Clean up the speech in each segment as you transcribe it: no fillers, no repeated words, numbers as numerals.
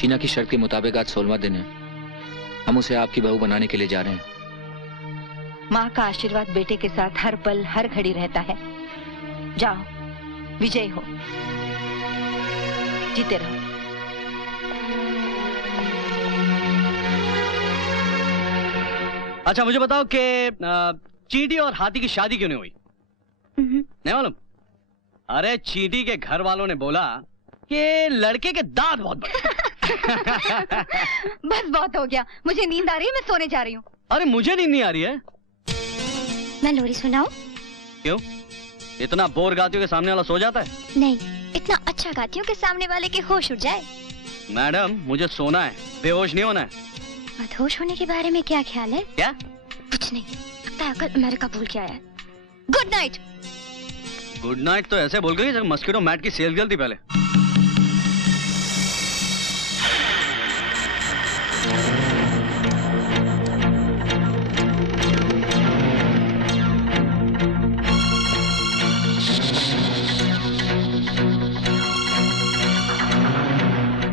शीना की शर्त के मुताबिक आज 16वां दिन है। हम उसे आपकी बहू बनाने के लिए जा रहे हैं। माँ का आशीर्वाद बेटे के साथ हर पल हर घड़ी रहता है। जाओ, विजयी हो, जीते रहो। अच्छा मुझे बताओ कि चींटी और हाथी की शादी क्यों नहीं हुई? नहीं मालूम? अरे चींटी के घर वालों ने बोला कि लड़के के दांत बहुत बड़े। बस बहुत हो गया, मुझे नींद आ रही है, मैं सोने जा रही हूँ। अरे मुझे नींद नहीं आ रही है। मैं लोरी सुनाऊं? क्यों? इतना बोर गाती हूँ कि सामने वाला सो जाता है? नहीं, इतना अच्छा गाती हूँ कि सामने वाले के होश उड़ जाए। मैडम मुझे सोना है, बेहोश नहीं होना है। मदहोश होने के बारे में क्या ख्याल है? क्या? कुछ नहीं, लगता है कल अमेरिका भूल के आया है। Good night. गुड नाइट तो ऐसे बोल गई जब मस्किटो मैट की सेल चलती पहले।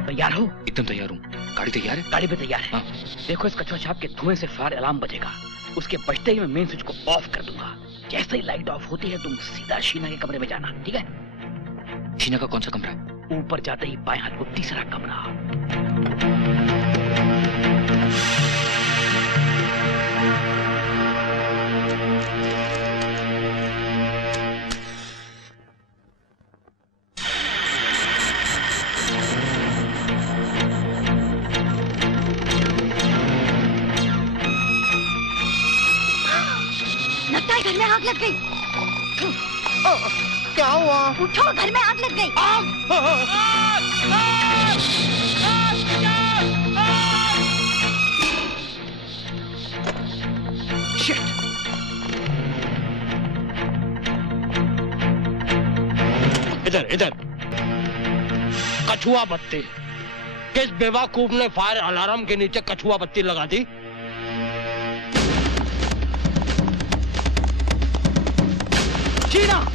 तैयार हो? एकदम तैयार हूँ। गाड़ी तैयार है? गाड़ी भी तैयार है। हाँ। देखो इस कछुआ छाप के धुएं से फायर अलार्म बजेगा, उसके बजते ही मैं मेन स्विच को ऑफ कर दूंगा। जैसे ही लाइट ऑफ होती है तुम सीधा शीना के कमरे में जाना, ठीक है? शीना का कौन सा कमरा है? ऊपर जाते ही बाएं हाथ को तीसरा कमरा। लगता है घर में आग लग गई। क्या हुआ? उठो, घर में आग लग गई। इधर इधर। कछुआ बत्ती। किस बेवकूफ ने फायर अलार्म के नीचे कछुआ बत्ती लगा दी? शीना!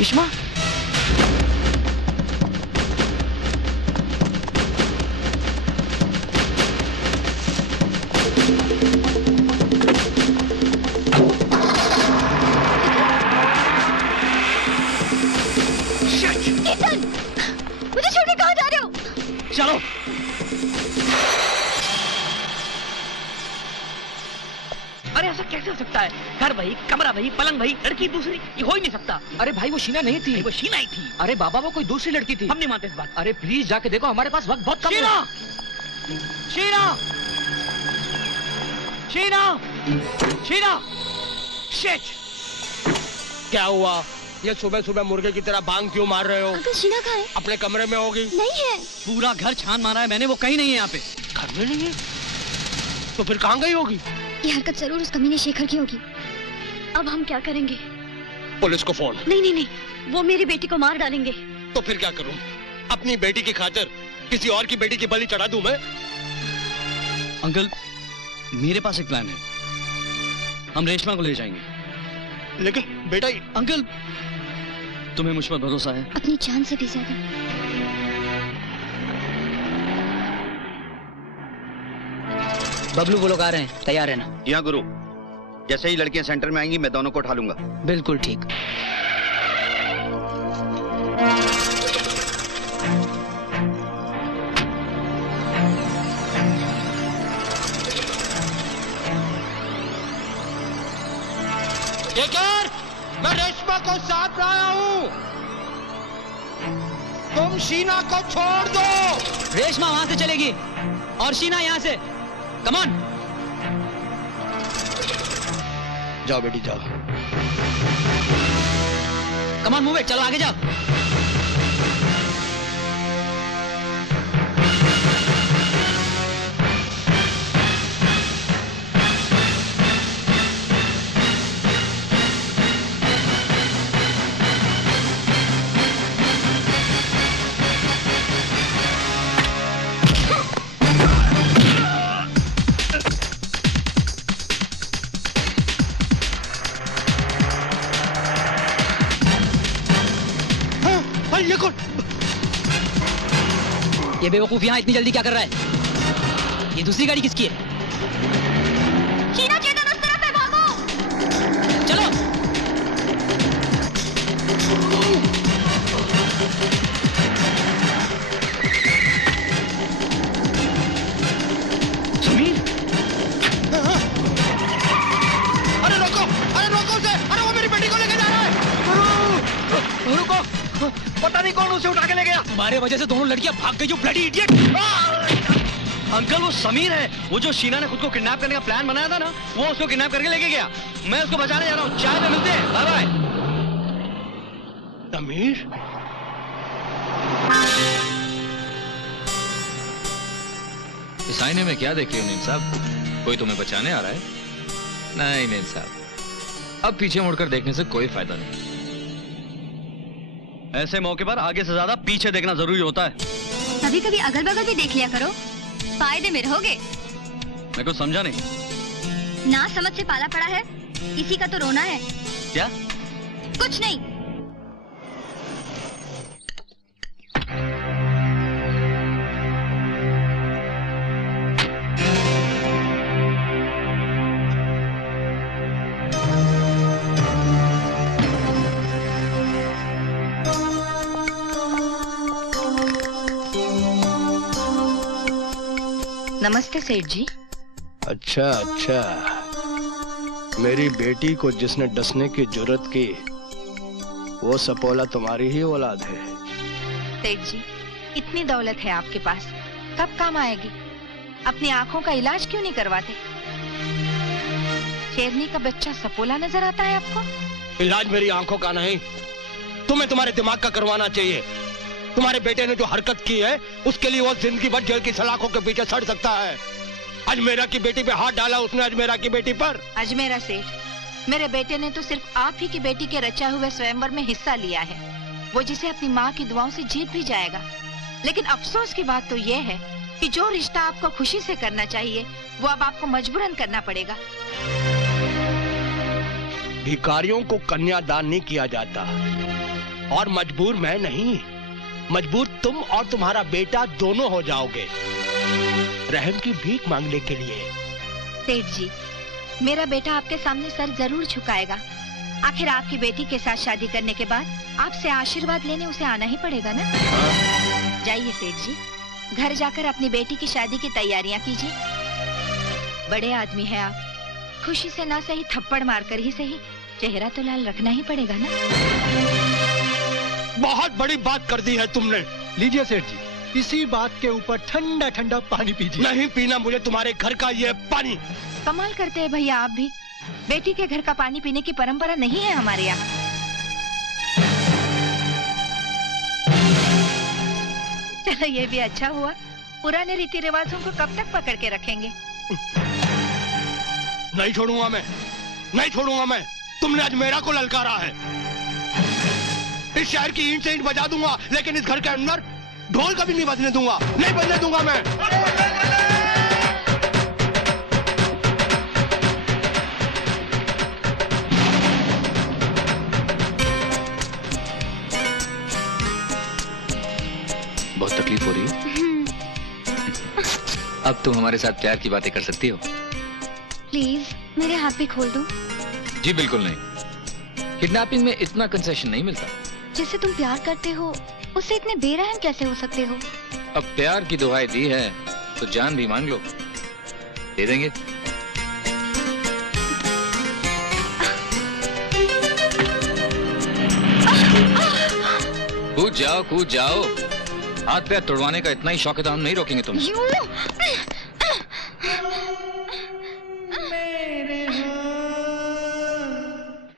रेशमा? ईथन, मुझे छोड़ के कहाँ जा रहे हो? चलो। अरे ऐसा कैसे हो सकता है? घर वही, कमरा वही, पलंग वही, लड़की दूसरी, ये हो ही नहीं सकता। अरे भाई वो शीना नहीं थी। वो शीना ही थी। अरे बाबा वो कोई दूसरी लड़की थी। हम नहीं मानते इस बात। अरे प्लीज जाके देखो, हमारे पास वक्त बहुत कम है। शीना! शीना! शीना! शीना! शिट! क्या हुआ? ये सुबह सुबह मुर्गे की तरह बांग क्यों मार रहे हो? अंकल शीना कहाँ है? अपने कमरे में होगी। नहीं है। पूरा घर छान मारा है मैंने, वो कहीं नहीं है यहाँ पे। घर में नहीं है? तो फिर कहाँ गई होगी? ये हरकत जरूर उस कमीने शेखर की होगी। अब हम क्या करेंगे? पुलिस को फोन। नहीं नहीं नहीं, वो मेरी बेटी को मार डालेंगे। तो फिर क्या करूं? अपनी बेटी की खातिर किसी और की बेटी की बलि चढ़ा दूं मैं? अंकल, मेरे पास एक प्लान है। हम रेशमा को ले जाएंगे। लेकिन बेटा अंकल, तुम्हें मुझ पर भरोसा है? अपनी जान से भी ज्यादा। बबलू वो लोग आ रहे हैं, तैयार है ना? जी हाँ गुरु, जैसे ही लड़कियां सेंटर में आएंगी मैं दोनों को उठा लूंगा। बिल्कुल ठीक। शेखर, मैं रेशमा को साथ लाया हूँ। तुम शीना को छोड़ दो। रेशमा वहां से चलेगी और शीना यहाँ से। Come on. जाओ बेटी जाओ। कम ऑन मूव इट, चलो आगे जाओ। ये कौन? ये बेवकूफ यहाँ इतनी जल्दी क्या कर रहा है? ये दूसरी गाड़ी किसकी है? शीना चेतन, उस तरफ है, भागो। चलो। समीर! अरे रोको उसे। अरे वो मेरी बेटी को लेके जा रहा है। रुको, पता नहीं कौन उसे उठा के ले गया। तुम्हारे वजह से दोनों लड़कियां भाग गई, जो ब्लडी इडियट। अंकल, वो समीर है, वो जो शीना ने खुद को किडनैप करने का प्लान बनाया था ना, वो उसको किडनैप करके लेके गया। मैं उसको बचाने जा रहा हूँ। चाय पे मिलते हैं। Bye bye. समीर, इस आईने में क्या देख रहे हो नील साहब? कोई तुम्हें बचाने आ रहा है? नहीं नील साहब, अब पीछे मुड़कर देखने से कोई फायदा नहीं। ऐसे मौके पर आगे से ज्यादा पीछे देखना जरूरी होता है। कभी कभी अगल बगल भी देख लिया करो, फायदे में रहोगे। मैं कुछ समझा नहीं। ना समझ से पाला पड़ा है, इसी का तो रोना है। क्या? कुछ नहीं। नमस्ते सेठ जी। अच्छा अच्छा, मेरी बेटी को जिसने डसने की जुर्रत की वो सपोला तुम्हारी ही औलाद है। सेठ जी, इतनी दौलत है आपके पास, कब काम आएगी? अपनी आंखों का इलाज क्यों नहीं करवाते? शेरनी का बच्चा सपोला नजर आता है आपको? इलाज मेरी आंखों का नहीं, तुम्हें तुम्हारे दिमाग का करवाना चाहिए। तुम्हारे बेटे ने जो हरकत की है उसके लिए वो जिंदगी भर जेल की सलाखों के पीछे सड़ सकता है। अजमेरा की बेटी पे हाथ डाला उसने, अजमेरा की बेटी पर। अजमेरा सेठ, मेरे बेटे ने तो सिर्फ आप ही की बेटी के रचा हुए स्वयंवर में हिस्सा लिया है। वो जिसे अपनी माँ की दुआओं से जीत भी जाएगा। लेकिन अफसोस की बात तो ये है कि जो रिश्ता आपको खुशी से करना चाहिए वो अब आपको मजबूरन करना पड़ेगा। भिखारियों को कन्यादान नहीं किया जाता, और मजबूर मैं नहीं, मजबूर तुम और तुम्हारा बेटा दोनों हो जाओगे रहम की भीख मांगने के लिए। सेठ जी, मेरा बेटा आपके सामने सर जरूर झुकाएगा। आखिर आपकी बेटी के साथ शादी करने के बाद आपसे आशीर्वाद लेने उसे आना ही पड़ेगा ना। जाइए सेठ जी, घर जाकर अपनी बेटी की शादी की तैयारियां कीजिए। बड़े आदमी हैं आप, खुशी से ना सही थप्पड़ मारकर ही सही चेहरा तो लाल रखना ही पड़ेगा ना। बहुत बड़ी बात कर दी है तुमने। लीजिए सेठ जी, इसी बात के ऊपर ठंडा ठंडा पानी पीजिए। नहीं पीना मुझे तुम्हारे घर का ये पानी। कमाल करते हैं भैया आप भी। बेटी के घर का पानी पीने की परंपरा नहीं है हमारे यहाँ। चलो ये भी अच्छा हुआ, पुराने रीति रिवाजों को कब तक पकड़ के रखेंगे। नहीं छोड़ूंगा मैं, नहीं छोड़ूंगा मैं। तुमने आज मेरा को ललकारा है। इस शहर की ईंट से ईंट बजा दूंगा, लेकिन इस घर के अंदर ढोल कभी नहीं बजने दूंगा, नहीं बजने दूंगा मैं। बहुत तकलीफ हो रही है? अब तुम हमारे साथ प्यार की बातें कर सकती हो। प्लीज मेरे हाथ भी खोल दो। जी बिल्कुल नहीं, किडनैपिंग में इतना कंसेशन नहीं मिलता। जिससे तुम प्यार करते हो उससे इतने बेरहम कैसे हो सकते हो? अब प्यार की दुहाई दी है तो जान भी मांग लो, दे देंगे। कूद जाओ, कूद जाओ। हाथ पैर तोड़वाने का इतना ही शौक है तो हम नहीं रोकेंगे तुम्हें। You!